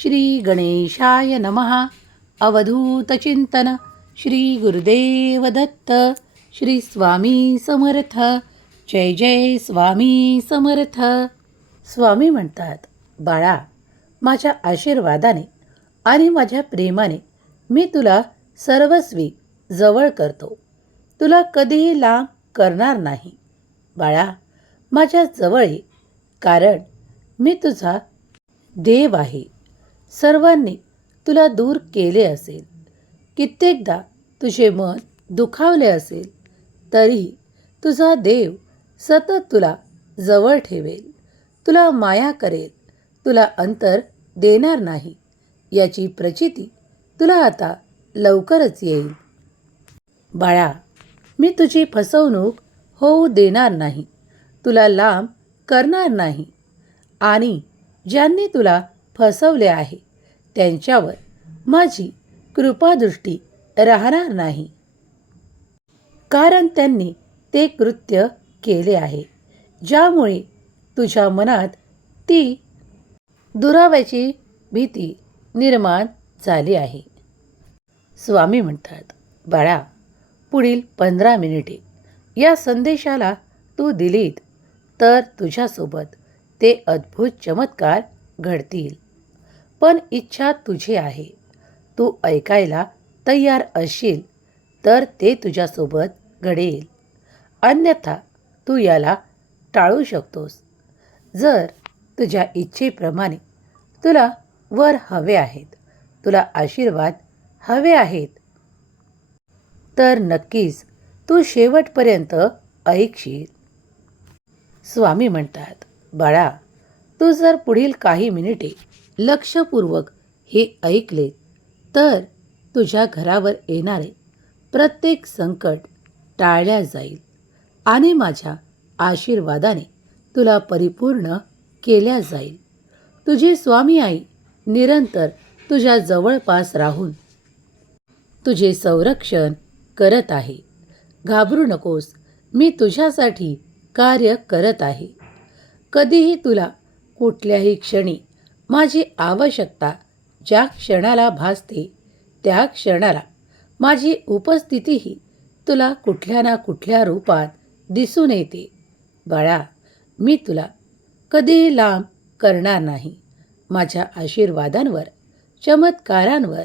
श्री गणेशाय नमः. अवधूतचिंतन श्री गुरुदेव दत्त श्री स्वामी समर्थ. जय जय स्वामी समर्थ. स्वामी म्हणतात बाळा माझ्या आशीर्वादाने आणि माझ्या प्रेमाने मी तुला सर्वस्वी जवळ करतो. तुला कधीही लांब करणार नाही. बाळा माझ्या जवळ ये कारण मी तुझा देव आहे. सर्वांनी तुला दूर केले असेल. कित्येकदा तुझे मन दुखावले असेल तरीही तुझा देव सतत तुला जवळ ठेवेल. तुला माया करेल तुला अंतर देणार नाही. याची प्रचिती तुला आता लवकरच येईल. बाळा मी तुझी फसवणूक होऊ देणार नाही. तुला लांब करणार नाही. आणि ज्यांनी तुला फसवले आहे. त्यांच्यावर माझी कृपादृष्टी राहणार नाही. कारण त्यांनी ते कृत्य केले आहे. ज्यामुळे तुझ्या मनात ती दुराव्याची भीती निर्माण झाली आहे. स्वामी म्हणतात बाळा पुढील पंधरा मिनिटे या संदेशाला तू दिलीत तर तुझ्यासोबत ते अद्भुत चमत्कार घडतील. पण इच्छा तुझी आहे. तू ऐकायला तयार असशील तर ते तुझ्यासोबत घडेल. अन्यथा तू याला टाळू शकतोस. जर तुझ्या इच्छेप्रमाणे तुला वर हवे आहेत तुला आशीर्वाद हवे आहेत तर नक्कीच तू शेवटपर्यंत ऐकशील. स्वामी म्हणतात बाळा तू जर पुढील काही मिनिटे लक्षपूर्वक हे ऐकले तर तुझ्या घरावर येणारे प्रत्येक संकट टाळल्या जाईल आणि माझ्या आशीर्वादाने तुला परिपूर्ण केल्या जाईल. तुझी स्वामी आई निरंतर तुझ्या जवळपास राहून तुझे संरक्षण करत आहे. घाबरू नकोस मी तुझ्यासाठी कार्य करत आहे. कधीही तुला कुठल्याही क्षणी माझी आवश्यकता ज्या क्षणाला भासते त्या क्षणाला. माझी उपस्थितीही तुला कुठल्या ना कुठल्या रूपात दिसून येते. बाळा मी तुला कधी लांब करणार नाही. माझ्या आशीर्वादांवर चमत्कारांवर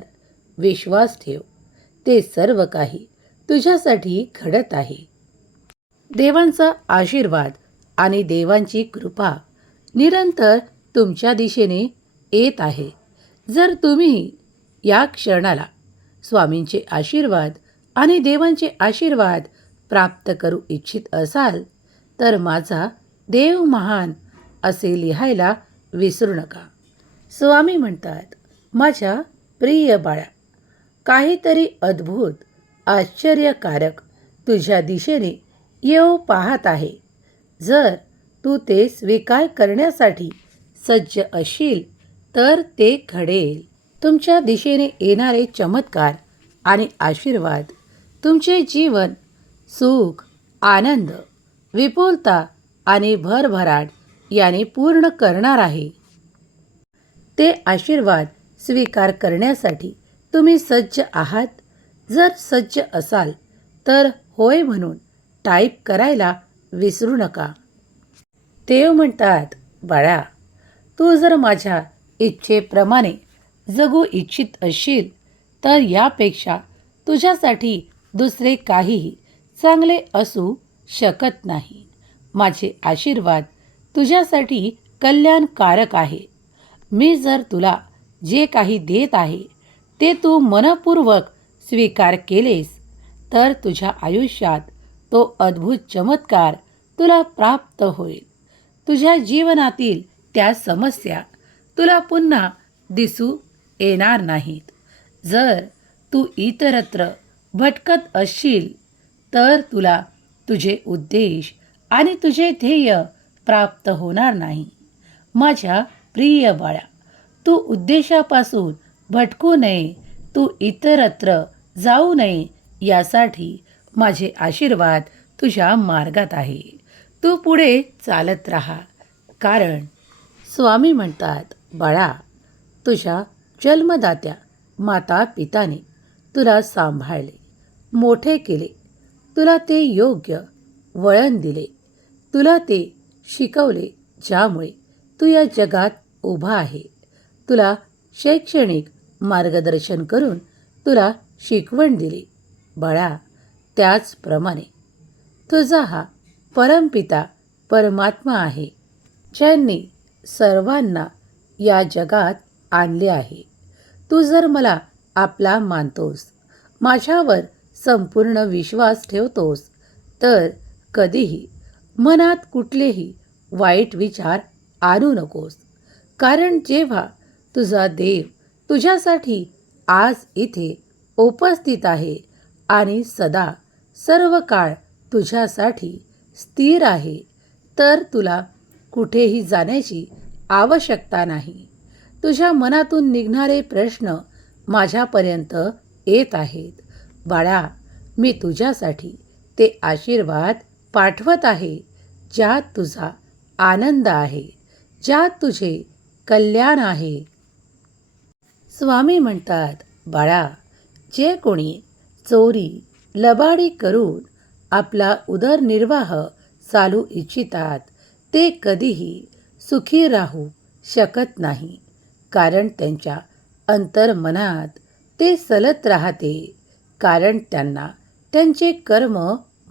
विश्वास ठेव. ते सर्व काही तुझ्यासाठी घडत आहे. देवांचा आशीर्वाद आणि देवांची कृपा निरंतर तुमच्या दिशेने येत आहे. जर तुम्ही या क्षणाला स्वामींचे आशीर्वाद आणि देवांचे आशीर्वाद प्राप्त करू इच्छित असाल तर माझा देव महान असे लिहायला विसरू नका. स्वामी म्हणतात माझ्या प्रिय बाळा काहीतरी अद्भुत आश्चर्यकारक तुझ्या दिशेने येऊ पाहत आहे. जर तू ते स्वीकार करण्यासाठी सज्ज असील तर ते घडेल. तुमच्या दिशेने येणारे चमत्कार आणि आशीर्वाद. तुमचे जीवन सुख आनंद विपुलता आणि भरभराट याने पूर्ण करणार आहे. ते आशीर्वाद स्वीकार करण्यासाठी तुम्ही सज्ज आहात. जर सज्ज असाल तर होय म्हणून टाईप करायला विसरू नका. देव म्हणतात बाळा तू जर माझ्या इच्छेप्रमाणे जगू इच्छित असशील तर यापेक्षा तुझ्यासाठी दुसरे काहीही चांगले असू शकत नाही. माझे आशीर्वाद तुझ्यासाठी कल्याणकारक आहे. मी जर तुला जे काही देत आहे ते तू मनपूर्वक स्वीकार केलेस तर तुझ्या आयुष्यात तो अद्भुत चमत्कार तुला प्राप्त होईल. तुझ्या जीवनातील त्या समस्या तुला पुन्हा दिसू येणार नाहीत. जर तू इतरत्र भटकत असशील तर तुला तुझे उद्देश आणि तुझे ध्येय प्राप्त होणार नाही. माझ्या प्रिय बाळा तू उद्देशापासून भटकू नये तू इतरत्र जाऊ नये यासाठी माझे आशीर्वाद तुझ्या मार्गात आहे. तू पुढे चालत राहा कारण स्वामी म्हणतात बाळा तुझ्या जन्मदात्या माता पिताने तुला सांभाळले मोठे केले. तुला ते योग्य वळण दिले. तुला ते शिकवले ज्यामुळे तू या जगात उभा आहे. तुला शैक्षणिक मार्गदर्शन करून तुला शिकवण दिली. बाळा त्याचप्रमाणे तुझा हा परमपिता परमात्मा आहे ज्यांनी सर्वांना या जगात आणले आहे. तू जर मला आपला मानतोस माझ्यावर संपूर्ण विश्वास ठेवतोस तर कधीही मनात कुठलेही वाईट विचार आणू नकोस. कारण जेव्हा तुझा देव तुझ्यासाठी आज इथे उपस्थित आहे आणि सदा सर्व काळ तुझ्यासाठी स्थिर आहे तर तुला कुठेही जाण्याची आवश्यकता नाही. तुझ्या मनातून निघणारे प्रश्न माझ्यापर्यंत येत आहेत. बाळा मी तुझ्यासाठी ते आशीर्वाद पाठवत आहे ज्यात तुझा आनंद आहे ज्यात तुझे कल्याण आहे. स्वामी म्हणतात बाळा जे कोणी चोरी लबाडी करून आपला उदरनिर्वाह चालू इच्छितात ते कधीही सुखी राहू शकत नाही कारण त्यांच्या अंतर्मनात ते सलत राहते कारण त्यांना त्यांचे कर्म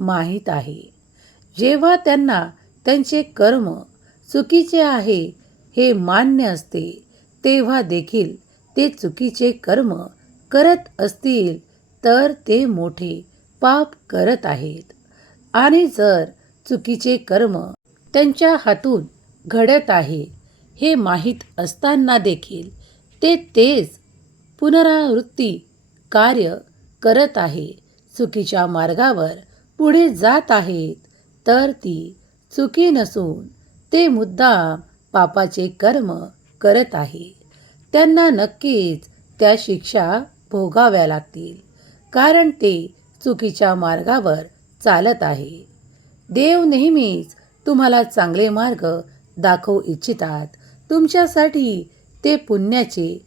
माहीत आहे. जेव्हा त्यांना त्यांचे कर्म चुकीचे आहे हे मान्य असते तेव्हा देखील ते चुकीचे कर्म करत असतील तर ते मोठे पाप करत आहेत. आणि जर चुकीचे कर्म त्यांच्या हातून घडत आहे हे माहीत असताना देखील ते तेच पुनरावृत्ती कार्य करत आहे. चुकीच्या मार्गावर पुढे जात आहेत तर ती चुकी नसून ते मुद्दाम पापाचे कर्म करत आहे. त्यांना नक्कीच त्या शिक्षा भोगाव्या लागतील कारण ते चुकीच्या मार्गावर चालत आहे. देव नेहमीच तुम्हाला चांगले मार्ग दाखवू इच्छितात. तुमच्यासाठी ते पुण्याचे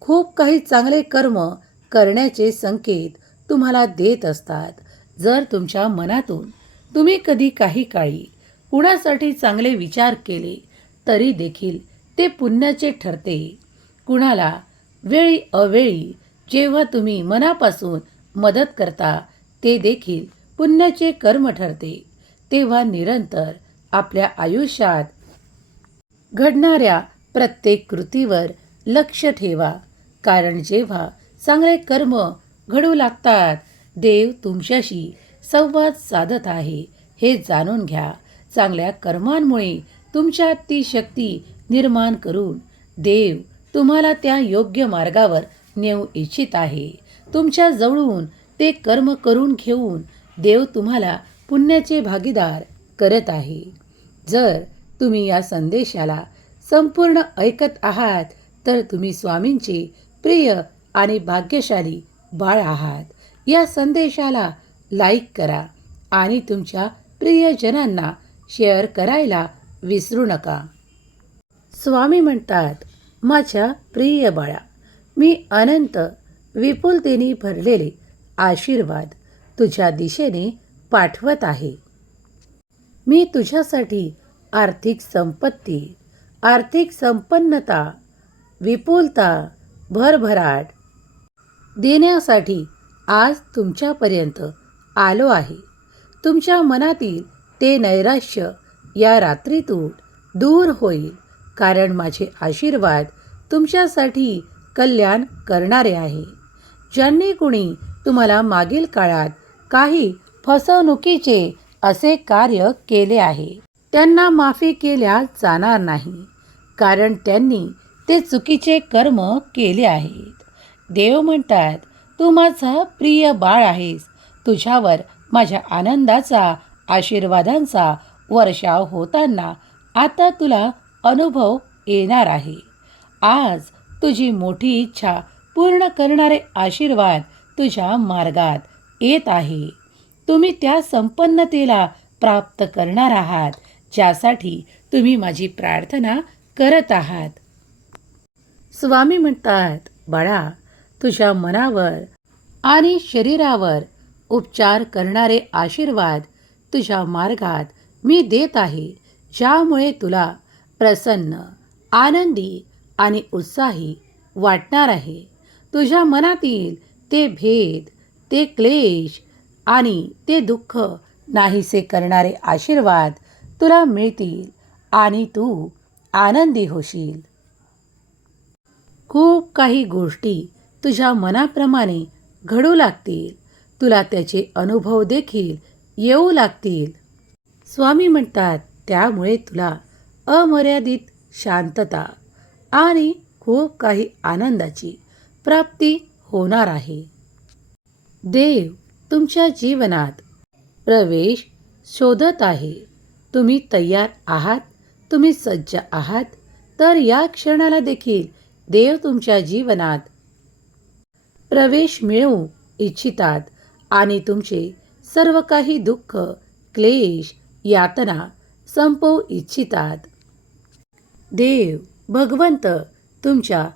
खूप काही चांगले कर्म करण्याचे संकेत तुम्हाला देत असतात. जर तुमच्या मनातून तुम्ही कधी काही काळी कुणासाठी चांगले विचार केले तरी देखील ते पुण्याचे ठरते. कुणाला वेळी अवेळी जेव्हा तुम्ही मनापासून मदत करता ते देखील पुण्याचे कर्म ठरते. तेव्हा निरंतर आपल्या आयुष्यात घडणाऱ्या प्रत्येक कृतीवर लक्ष ठेवा. कारण जेव्हा चांगले कर्म घडू लागतात देव तुमच्याशी संवाद साधत आहे. हे जाणून घ्या. चांगल्या कर्मांमुळे तुमच्यात ती शक्ती निर्माण करून देव तुम्हाला त्या योग्य मार्गावर नेऊ इच्छित आहे. तुमच्या जवळून ते कर्म करून घेऊन देव तुम्हाला पुण्याचे भागीदार करत आहे. जर तुम्ही या संदेशाला संपूर्ण ऐकत आहात तर तुम्ही स्वामींचे प्रिय आणि भाग्यशाली बाळ आहात. या संदेशाला लाईक करा आणि तुमच्या प्रियजनांना शेअर करायला विसरू नका. स्वामी म्हणतात माझ्या प्रिय बाळा मी अनंत विपुलतेने भरलेले आशीर्वाद तुझ्या दिशेने पाठवत आहे. मी तुझ्यासाठी आर्थिक संपत्ती आर्थिक संपन्नता विपुलता भरभराट देण्यासाठी आज तुमच्यापर्यंत आलो आहे. तुमच्या मनातील ते नैराश्य या रात्रीतून दूर होईल कारण माझे आशीर्वाद तुमच्यासाठी कल्याण करणारे आहे. ज्यांनी कुणी तुम्हाला मागील काळात काही फसवणुकीचे असे कार्य केले आहे. त्यांना माफी केल्या जाणार नाही कारण त्यांनी ते चुकीचे कर्म केले आहेत. देव म्हणतात तू माझा प्रिय बाळ आहेस. तुझ्यावर माझ्या आनंदाचा आशीर्वादांचा वर्षाव होताना आता तुला अनुभव येणार आहे. आज तुझी मोठी इच्छा पूर्ण करणारे आशीर्वाद तुझ्या मार्गात येत आहे. तुम्ही त्या संपन्नतेला प्राप्त करणार आहात ज्यासाठी तुम्ही माझी प्रार्थना करत आहात. स्वामी म्हणतात बाळा तुझ्या मनावर आणि शरीरावर उपचार करणारे आशीर्वाद तुझ्या मार्गात मी देत आहे ज्यामुळे तुला प्रसन्न आनंदी आणि उत्साही वाटणार आहे. तुझ्या मनातील ते भेद ते क्लेश आणि ते दुःख नाहीसे करणारे आशीर्वाद तुला मिळतील आणि तू आनंदी होशील. खूप काही गोष्टी तुझ्या मनाप्रमाणे घडू लागतील. तुला त्याचे अनुभव देखील येऊ लागतील. स्वामी म्हणतात त्यामुळे तुला अमर्यादित शांतता आणि खूप काही आनंदाची प्राप्ती होणार आहे. देव तुमच्या जीवनात प्रवेश शोधत आहे. तुम्ही तयार आहात तुम्ही सज्ज आहात तर या क्षणाला देखील देव तुमच्या जीवनात प्रवेश मिळवू इच्छितात आणि तुमचे सर्व काही दुःख क्लेश यातना संपवू इच्छितात. देव भगवंत तुमच्या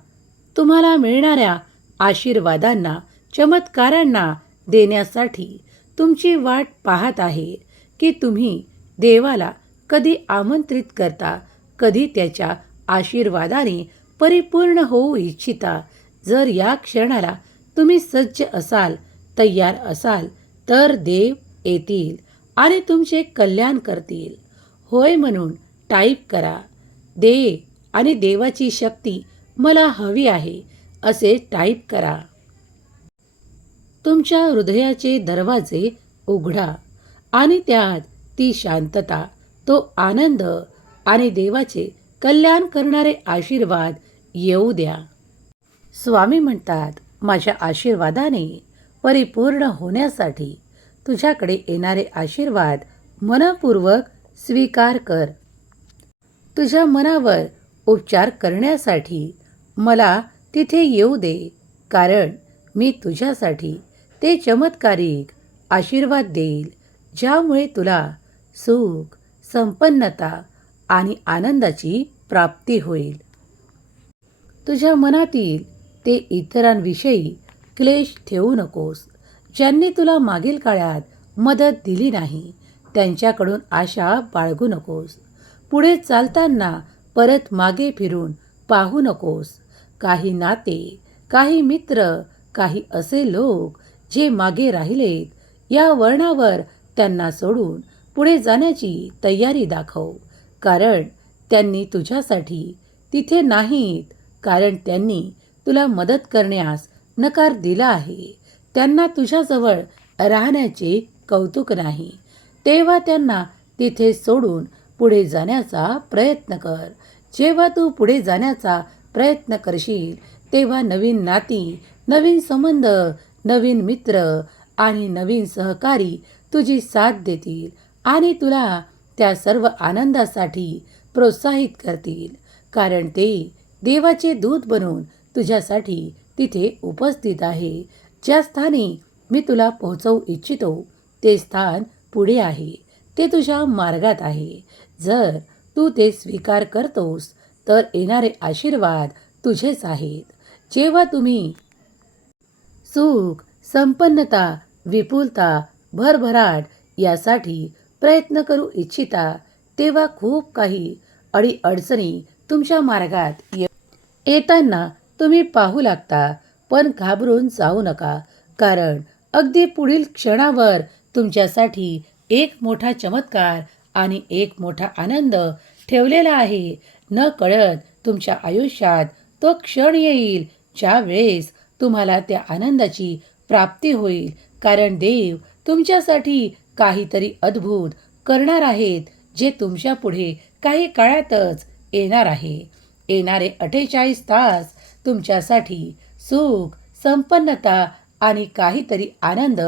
तुम्हाला मिळणाऱ्या आशीर्वादांना चमत्कारांना देण्यासाठी तुमची वाट पाहत आहे की तुम्ही देवाला कधी आमंत्रित करता कधी त्याच्या आशीर्वादाने परिपूर्ण होऊ इच्छिता. जर या क्षणाला तुम्ही सज्ज असाल तयार असाल तर देव येतील आणि तुमचे कल्याण करतील. होय म्हणून टाईप करा दे आणि देवाची शक्ती मला हवी आहे असे टाईप करा. तुमच्या हृदयाचे दरवाजे उघडा आणि त्यात ती शांतता तो आनंद आणि देवाचे कल्याण करणारे आशीर्वाद येऊ द्या. स्वामी म्हणतात माझ्या आशीर्वादाने परिपूर्ण होण्यासाठी तुझ्याकडे येणारे आशीर्वाद मनपूर्वक स्वीकार कर. तुझ्या मनावर उपचार करण्यासाठी मला तिथे येऊ दे कारण मी तुझ्यासाठी ते चमत्कारिक आशीर्वाद देईल ज्यामुळे तुला सुख संपन्नता आणि आनंदाची प्राप्ती होईल. तुझ्या मनातील ते इतरांविषयी क्लेश ठेवू नकोस ज्यांनी तुला मागील काळात मदत दिली नाही त्यांच्याकडून आशा बाळगू नकोस. पुढे चालताना परत मागे फिरून पाहू नकोस. काही नाते काही मित्र काही असे लोक जे मागे राहिलेत या वर्णावर त्यांना सोडून पुढे जाण्याची तयारी दाखव. कारण त्यांनी तुझ्यासाठी तिथे नाहीत. कारण त्यांनी तुला मदत करण्यास नकार दिला आहे. त्यांना तुझ्याजवळ राहण्याचे कौतुक नाही. तेव्हा त्यांना तिथे सोडून पुढे जाण्याचा प्रयत्न कर. जेव्हा तू पुढे जाण्याचा प्रयत्न करशील तेव्हा नवीन नाती नवीन संबंध नवीन मित्र आणि नवीन सहकारी तुझी साथ देतील आणि तुला त्या सर्व आनंदासाठी प्रोत्साहित करतील. कारण ते देवाचे दूत बनून तुझ्यासाठी तिथे उपस्थित आहे. ज्या स्थानी मी तुला पोहोचवू इच्छितो ते स्थान पुढे आहे. ते तुझ्या मार्गात आहे. जर तू ते स्वीकार करतोस तर येणारे आशीर्वाद तुझेच आहेत. जेव्हा तुम्ही सुख संपन्नता विपुलता भरभराट यासाठी प्रयत्न करू इच्छिता तेव्हा खूप काही अडीअडचणी तुमच्या मार्गात ये येताना तुम्ही पाहू लागता पण घाबरून जाऊ नका कारण अगदी पुढील क्षणावर तुमच्यासाठी एक मोठा चमत्कार आणि एक मोठा आनंद ठेवलेला आहे. न कळत तुमच्या आयुष्यात तो क्षण येईल ज्या वेळेस तुम्हाला त्या आनंदाची प्राप्ती होईल. कारण देव तुमच्यासाठी काहीतरी अद्भुत करणार आहेत जे तुमच्यापुढे काही काळातच येणार आहे. येणारे अठ्ठेचाळीस तास तुमच्यासाठी सुख संपन्नता आणि काहीतरी आनंद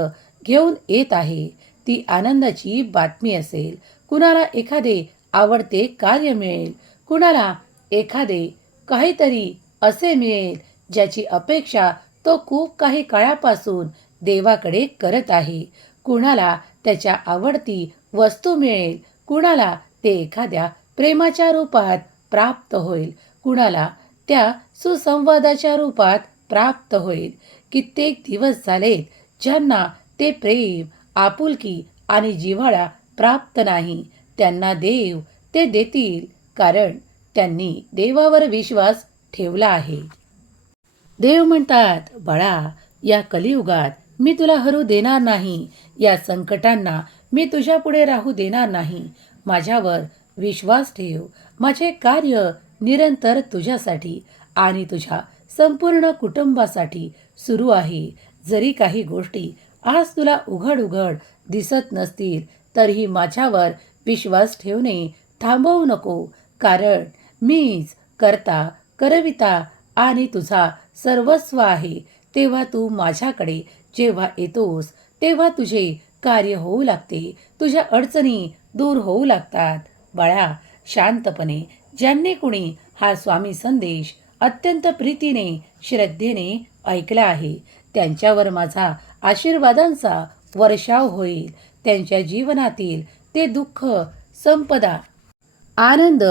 घेऊन येत आहे. ती आनंदाची बातमी असेल. कुणाला एखादे आवडते कार्य मिळेल कुणाला एखादे काहीतरी असे मिळेल ज्याची अपेक्षा तो खूप काही काळापासून देवाकडे करत आहे. कुणाला त्याच्या आवडती वस्तू मिळेल कुणाला ते एखाद्या प्रेमाच्या रूपात प्राप्त होईल कुणाला त्या सुसंवादाच्या रूपात प्राप्त होईल. कित्येक दिवस झालेत ज्यांना ते प्रेम आपुलकी आणि जिव्हाळा प्राप्त नाही. त्यांना देव ते देतील कारण त्यांनी देवावर विश्वास ठेवला आहे. देव म्हणतात बाळा या कलियुगात मी तुला हरू देणार नाही. या संकटांना मी तुझ्या पुढे राहू देणार नाही. माझ्यावर विश्वास ठेव. माझे कार्य निरंतर तुझ्यासाठी आणि तुझ्या संपूर्ण कुटुंबासाठी सुरू आहे. जरी काही गोष्टी आज तुला उघड उघड दिसत नसतील तरीही माझ्यावर विश्वास ठेवणे थांबवू नको. कारण मीच करता करविता आणि तुझा सर्वस्व आहे. तेव्हा तू माझ्याकडे जेव्हा येतोस तेव्हा तुझे कार्य होऊ लागते. तुझ्या अडचणी दूर होऊ लागतात. बाळा शांतपणे ज्यांनी कुणी हा स्वामी संदेश अत्यंत प्रीतीने श्रद्धेने ऐकला आहे त्यांच्यावर माझा आशीर्वादांचा वर्षाव होईल. त्यांच्या जीवनातील ते दुःख संपदा आनंद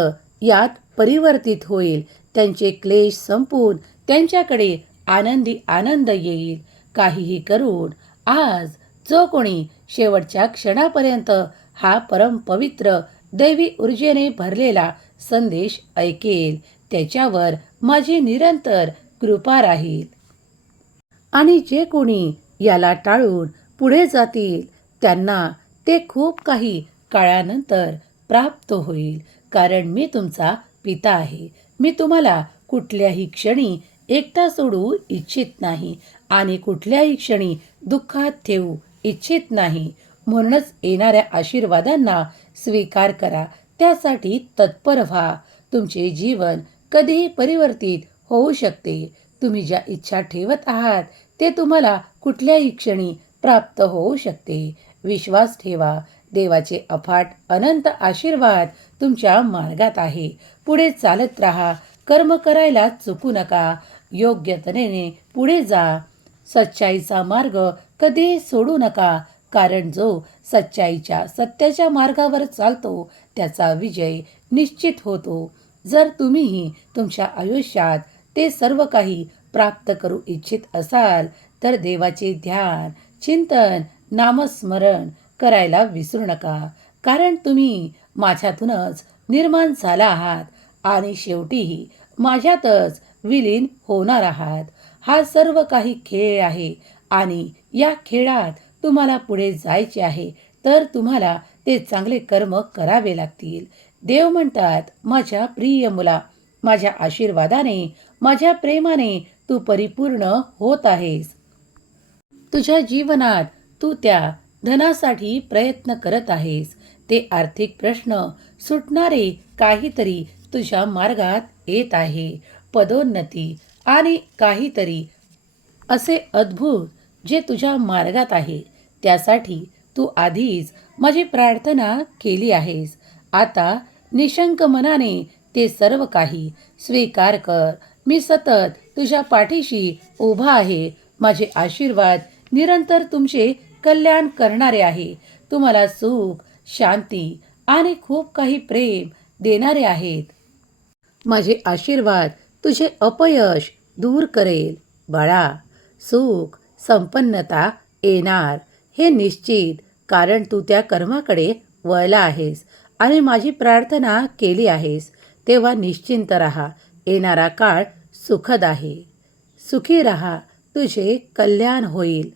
यात परिवर्तित होईल. त्यांचे क्लेश संपून त्यांच्याकडे आनंदी आनंद येईल. काहीही करून आज जो कोणी शेवटच्या क्षणापर्यंत हा परम पवित्र दैवी ऊर्जेने भरलेला संदेश ऐकेल त्याच्यावर माझी निरंतर कृपा राहील. आणि जे कोणी याला टाळून पुढे जातील त्यांना ते खूप काही काळानंतर प्राप्त होईल. कारण मी तुमचा पिता आहे. मी तुम्हाला कुठल्याही क्षणी एकटा सोडू इच्छित नाही आणि कुठल्याही क्षणी दुःखात ठेवू इच्छित नाही. म्हणूनच येणाऱ्या आशीर्वादांना स्वीकार करा. त्यासाठी तत्पर व्हा. तुमचे जीवन कधीही परिवर्तित होऊ शकते. तुम्ही ज्या इच्छा ठेवत आहात ते तुम्हाला कुठल्याही क्षणी प्राप्त होऊ शकते. विश्वास ठेवा. देवाचे अफाट अनंत आशीर्वाद तुमच्या मार्गात आहे. पुढे चालत राहा. कर्म करायला चुकू नका. योग्य तऱ्हेने पुढे जा. सच्चाईचा मार्ग कधी सोडू नका. कारण जो सच्चाईच्या सत्याच्या मार्गावर चालतो त्याचा विजय निश्चित होतो. जर तुम्हीही तुमच्या आयुष्यात ते सर्व काही प्राप्त करू इच्छित असाल तर देवाचे ध्यान चिंतन नामस्मरण करायला विसरू नका. कारण तुम्ही माझ्यातूनच निर्माण झाला आहात आणि शेवटीही माझ्यातच विलीन होणार आहात. हा सर्व काही खेळ आहे आणि या खेळात तुम्हाला पुढे जायचे आहे तर तुम्हाला ते चांगले कर्म करावे लागतील. देव म्हणतात माझ्या प्रिय मुला माझ्या आशीर्वादाने माझ्या प्रेमाने तू परिपूर्ण होत आहेस. तुझ्या जीवनात तू त्या धनासाठी प्रयत्न करत आहेस. ते आर्थिक प्रश्न सुटणारे काहीतरी तुझ्या मार्गात येत आहे. पदोन्नती आणि काहीतरी असे अद्भुत जे तुझ्या मार्गात आहे. त्यासाठी तू आधीच माझी प्रार्थना केली आहेस. आता निशंक मनाने ते सर्व काही स्वीकार कर. मी सतत तुझ्या पाठीशी उभा आहे. माझे आशीर्वाद निरंतर तुमचे कल्याण करणारे आहे. तुम्हाला सुख शांती आणि खूप काही प्रेम देणारे आहेत. माझे आशीर्वाद तुझे अपयश दूर करेल. बाळा सुख संपन्नता येणार. हे निश्चित कारण तू त्या कर्माकडे वळला आहेस आणि माझी प्रार्थना केली आहेस. तेव्हा निश्चिंत राहा. येणारा काळ सुखद आहे. सुखी राहा. तुझे कल्याण होईल.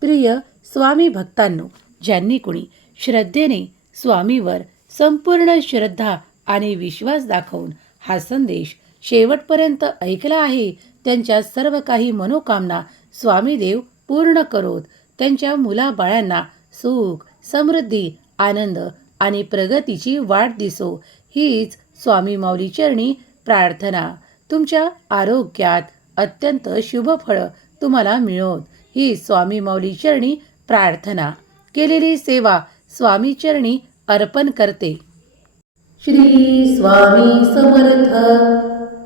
प्रिय स्वामी भक्तांनो ज्यांनी कुणी श्रद्धेने स्वामीवर संपूर्ण श्रद्धा आणि विश्वास दाखवून हा संदेश शेवटपर्यंत ऐकला आहे. त्यांच्या सर्व काही मनोकामना स्वामीदेव पूर्ण करोत. त्यांच्या मुलाबाळांना सुख समृद्धी आनंद आणि प्रगतीची वाट दिसो. हीच स्वामी माऊली चरणी प्रार्थना. तुमच्या आरोग्यात अत्यंत शुभ फळं तुम्हाला मिळोत. ही स्वामी माऊली चरणी प्रार्थना. केलेली सेवा स्वामी चरणी अर्पण करते. श्री स्वामी समर्थ.